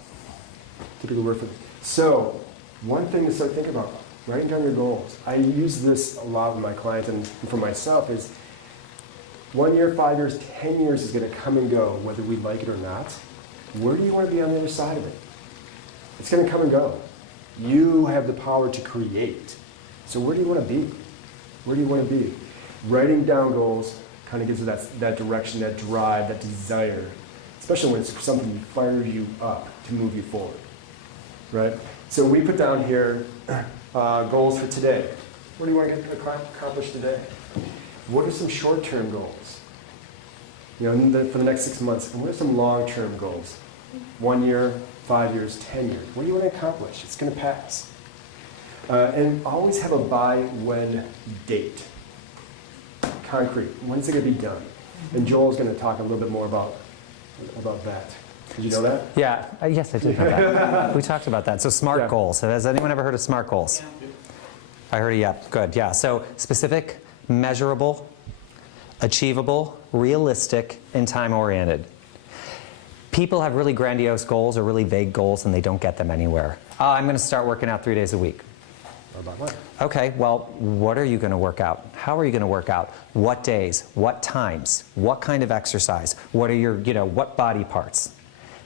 Typically work for. So one thing to start thinking about, writing down your goals. I use this a lot with my clients and for myself is 1 year, 5 years, 10 years is going to come and go, whether we like it or not. Where do you want to be on the other side of it? It's going to come and go. You have the power to create. So where do you want to be? Where do you want to be? Writing down goals kind of gives you that direction, that drive, that desire, especially when it's something that fires you up to move you forward, right? So we put down here goals for today. What do you want to get accomplished today? What are some short-term goals? You know, for the next 6 months. And what are some long-term goals? 1 year, 5 years, 10 years. What do you want to accomplish? It's going to pass. And always have a by-when date. Concrete. When is it going to be done? And Joel's going to talk a little bit more about that. Did you know that? Yeah, yes, I did know that. We talked about that. So SMART goals. Has anyone ever heard of SMART goals? Yeah. I heard it, yeah. Good, yeah. So specific, measurable, achievable, realistic, and time-oriented. People have really grandiose goals or really vague goals and they don't get them anywhere. I'm going to start working out 3 days a week. What about what? Okay, well, what are you going to work out? How are you going to work out? What days? What times? What kind of exercise? What are your, what body parts?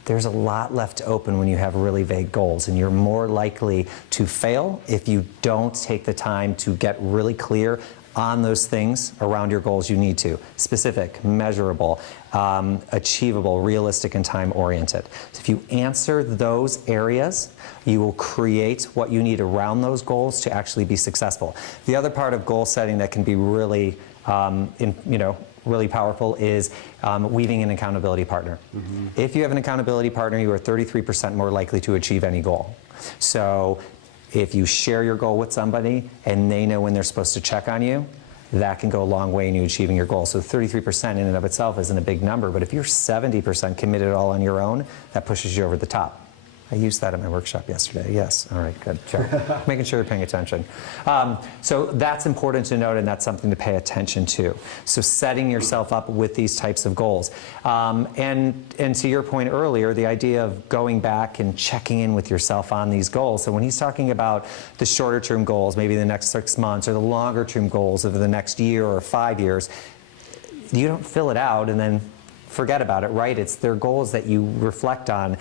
There's a lot left open when you have really vague goals, and you're more likely to fail if you don't take the time to get really clear on those things around your goals you need to. Specific, measurable, achievable, realistic, and time-oriented. So if you answer those areas, you will create what you need around those goals to actually be successful. The other part of goal setting that can be really, really powerful is weaving an accountability partner. If you have an accountability partner, you are 33% more likely to achieve any goal. So If you share your goal with somebody and they know when they're supposed to check on you, that can go a long way in you achieving your goal. So 33% in and of itself isn't a big number, but if you're 70% committed all on your own, that pushes you over the top. I used that at my workshop yesterday. Yes. All right, good. Sure. Making sure you're paying attention. So that's important to note, and that's something to pay attention to. So setting yourself up with these types of goals. And to your point earlier, the idea of going back and checking in with yourself on these goals. So when he's talking about the shorter term goals, maybe the next 6 months, or the longer term goals over the next year or 5 years, you don't fill it out and then forget about it, right? It's their goals that you reflect on,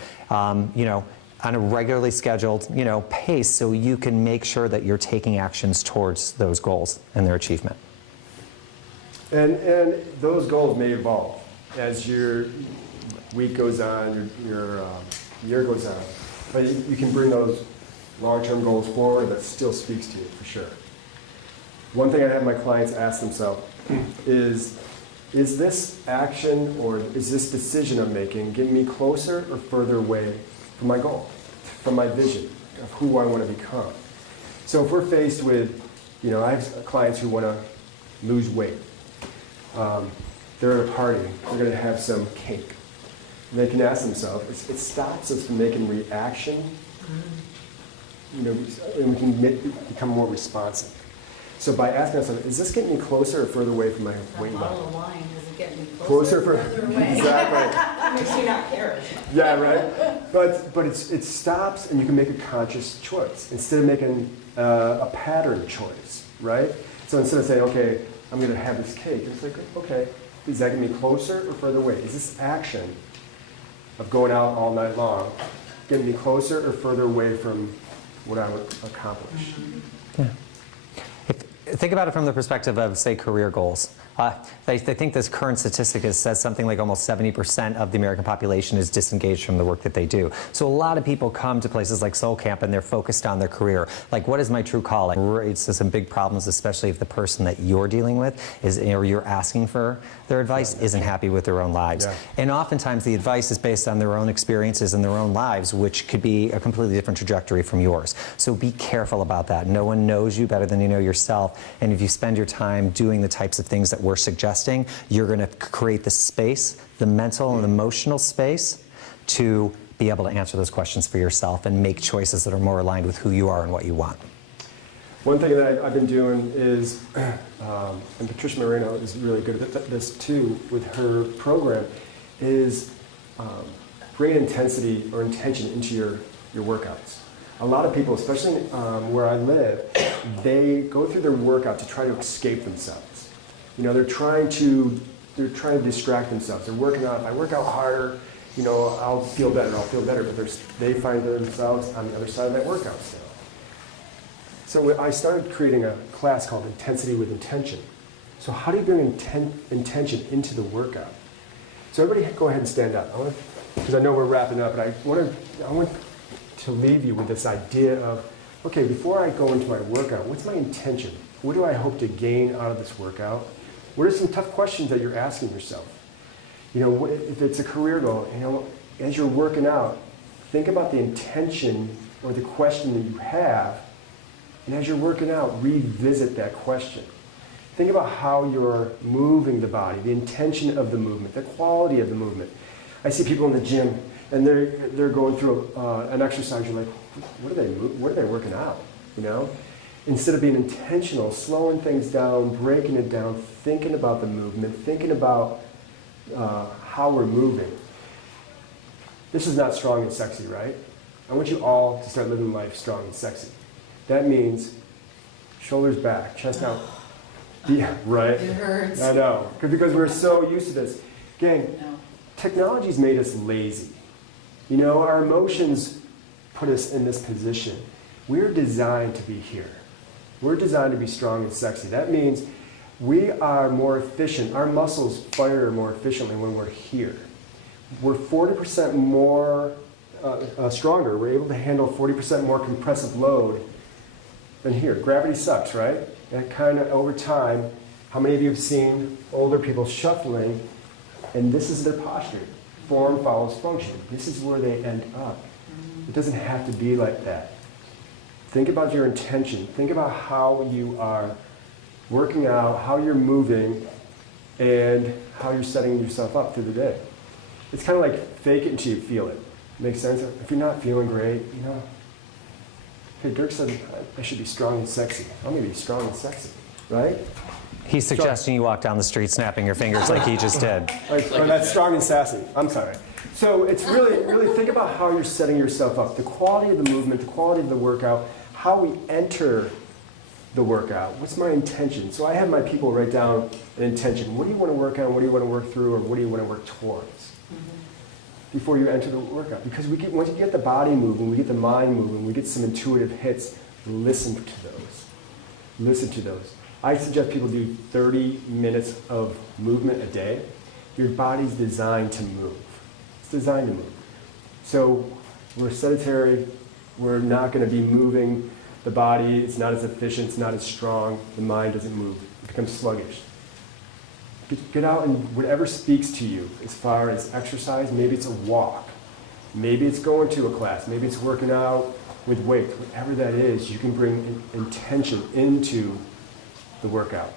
on a regularly scheduled, pace, so you can make sure that you're taking actions towards those goals and their achievement. And those goals may evolve as your week goes on, your year goes on. But you can bring those long-term goals forward. That still speaks to you, for sure. One thing I have my clients ask themselves is this action or is this decision I'm making getting me closer or further away from my goal, from my vision of who I want to become? So if we're faced with, I have clients who want to lose weight. They're at a party, they're going to have some cake. And they can ask themselves, it stops us from making reaction, and we can become more responsive. So by asking ourselves, is this getting me closer or further away from my weight That bottle level? of wine, is it getting me Closer closer or for further away? exactly. Makes you not care as much. Yeah, right. But it stops, and you can make a conscious choice instead of making a pattern choice, right? So instead of saying, okay, I'm going to have this cake, it's like, okay, is that getting me closer or further away? Is this action of going out all night long getting me closer or further away from what I would accomplish? Yeah. Think about it from the perspective of, say, career goals. I think this current statistic says something like almost 70% of the American population is disengaged from the work that they do. So a lot of people come to places like Soul Camp and they're focused on their career. Like, what is my true calling? It's some big problems, especially if the person that you're dealing with or you're asking for their advice isn't happy with their own lives. Yeah. And oftentimes the advice is based on their own experiences and their own lives, which could be a completely different trajectory from yours. So be careful about that. No one knows you better than you know yourself. And if you spend your time doing the types of things that we're suggesting, you're going to create the space, the mental and emotional space, to be able to answer those questions for yourself and make choices that are more aligned with who you are and what you want. One thing that I've been doing is, and Patricia Moreno is really good at this too with her program, is bring intensity or intention into your workouts. A lot of people, especially where I live, they go through their workout to try to escape themselves. They're trying to distract themselves. They're working out. If I work out harder, I'll feel better. But they find themselves on the other side of that workout still. So I started creating a class called Intensity with Intention. So how do you bring intention into the workout? So everybody go ahead and stand up. Because I know we're wrapping up, but I want to leave you with this idea of, okay, before I go into my workout, what's my intention? What do I hope to gain out of this workout? What are some tough questions that you're asking yourself? If it's a career goal, as you're working out, think about the intention or the question that you have, and as you're working out, revisit that question. Think about how you're moving the body, the intention of the movement, the quality of the movement. I see people in the gym, and they're going through an exercise. You're like, what are they working out? Instead of being intentional, slowing things down, breaking it down, thinking about the movement, thinking about how we're moving. This is not strong and sexy, right? I want you all to start living life strong and sexy. That means shoulders back, chest out. Yeah, right? It hurts. I know, because we're so used to this. Gang, No. technology's made us lazy. Our emotions put us in this position. We're designed to be here. We're designed to be strong and sexy. That means we are more efficient. Our muscles fire more efficiently when we're here. We're 40% more stronger. We're able to handle 40% more compressive load than here. Gravity sucks, right? And kind of over time, how many of you have seen older people shuffling, and this is their posture? Form follows function. This is where they end up. It doesn't have to be like that. think about your intention. Think about how you are working out, how you're moving, and how you're setting yourself up through the day. It's kind of like fake it until you feel it. Makes sense? If you're not feeling great, you know, hey, Dirk said I should be strong and sexy. I'm going to be strong and sexy, right? He's suggesting you walk down the street snapping your fingers like he just did. Or that's strong and sassy. I'm sorry. So it's really think about how you're setting yourself up. The quality of the movement, the quality of the workout, how we enter the workout. What's my intention? So I have my people write down an intention. What do you want to work on? What do you want to work through? Or what do you want to work towards? Before you enter the workout. Because once you get the body moving, we get the mind moving, we get some intuitive hits, listen to those. Listen to those. I suggest people do 30 minutes of movement a day. Your body's designed to move. It's designed to move. So we're sedentary, we're not going to be moving the body, it's not as efficient, it's not as strong, the mind doesn't move, it becomes sluggish. Get out and whatever speaks to you as far as exercise, maybe it's a walk, maybe it's going to a class, maybe it's working out with weights, whatever that is, you can bring intention into the workout.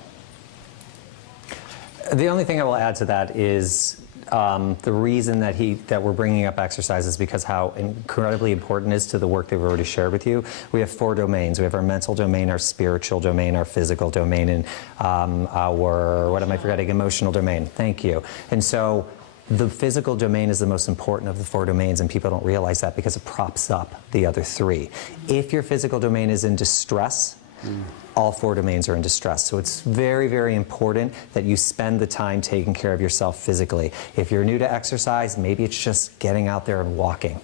The only thing I will add to that is the reason that we're bringing up exercise is because how incredibly important it is to the work that we've already shared with you. We have 4 domains. We have our mental domain, our spiritual domain, our physical domain, and our, what am I forgetting, emotional domain. Thank you. And so the physical domain is the most important of the 4 domains, and people don't realize that because it props up the other 3. If your physical domain is in distress, all 4 domains are in distress. So it's very, very important that you spend the time taking care of yourself physically. If you're new to exercise, maybe it's just getting out there and walking.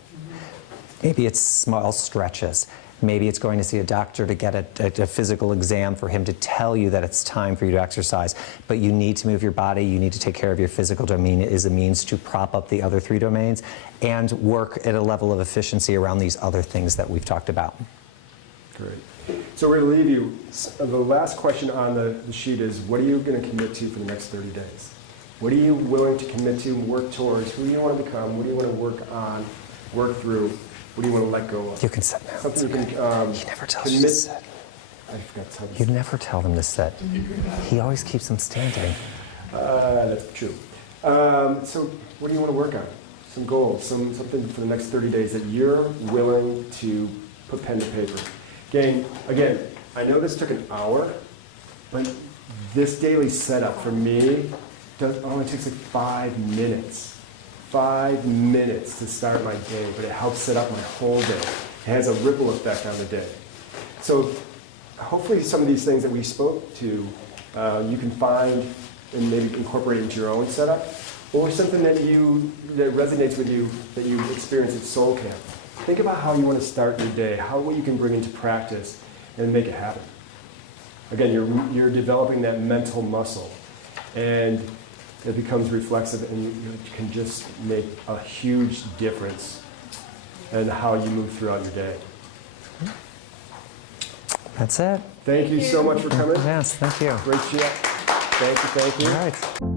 Maybe it's small stretches. Maybe it's going to see a doctor to get a physical exam for him to tell you that it's time for you to exercise. But you need to move your body. You need to take care of your physical domain as a means to prop up the other 3 domains and work at a level of efficiency around these other things that we've talked about. Great. So we're going to leave you. The last question on the sheet is, what are you going to commit to for the next 30 days? What are you willing to commit to, work towards? Who do you want to become? What do you want to work on, work through? What do you want to let go of? You can sit now. Something you can He never tells you to sit. I forgot to tell you. You never tell them to sit. He always keeps them standing. That's true. So what do you want to work on? Some goals, something for the next 30 days that you're willing to put pen to paper. Again, I know this took an hour, but this daily setup for me only takes like 5 minutes. 5 minutes to start my day, but it helps set up my whole day. It has a ripple effect on the day. So hopefully some of these things that we spoke to, you can find and maybe incorporate into your own setup, or something that resonates with you that you experience at Soul Camp. Think about how you want to start your day, what you can bring into practice and make it happen. Again, you're developing that mental muscle, and it becomes reflexive, and you can just make a huge difference in how you move throughout your day. That's it. Thank you so much for coming. Yes, thank you. Great chat. Thank you. All right.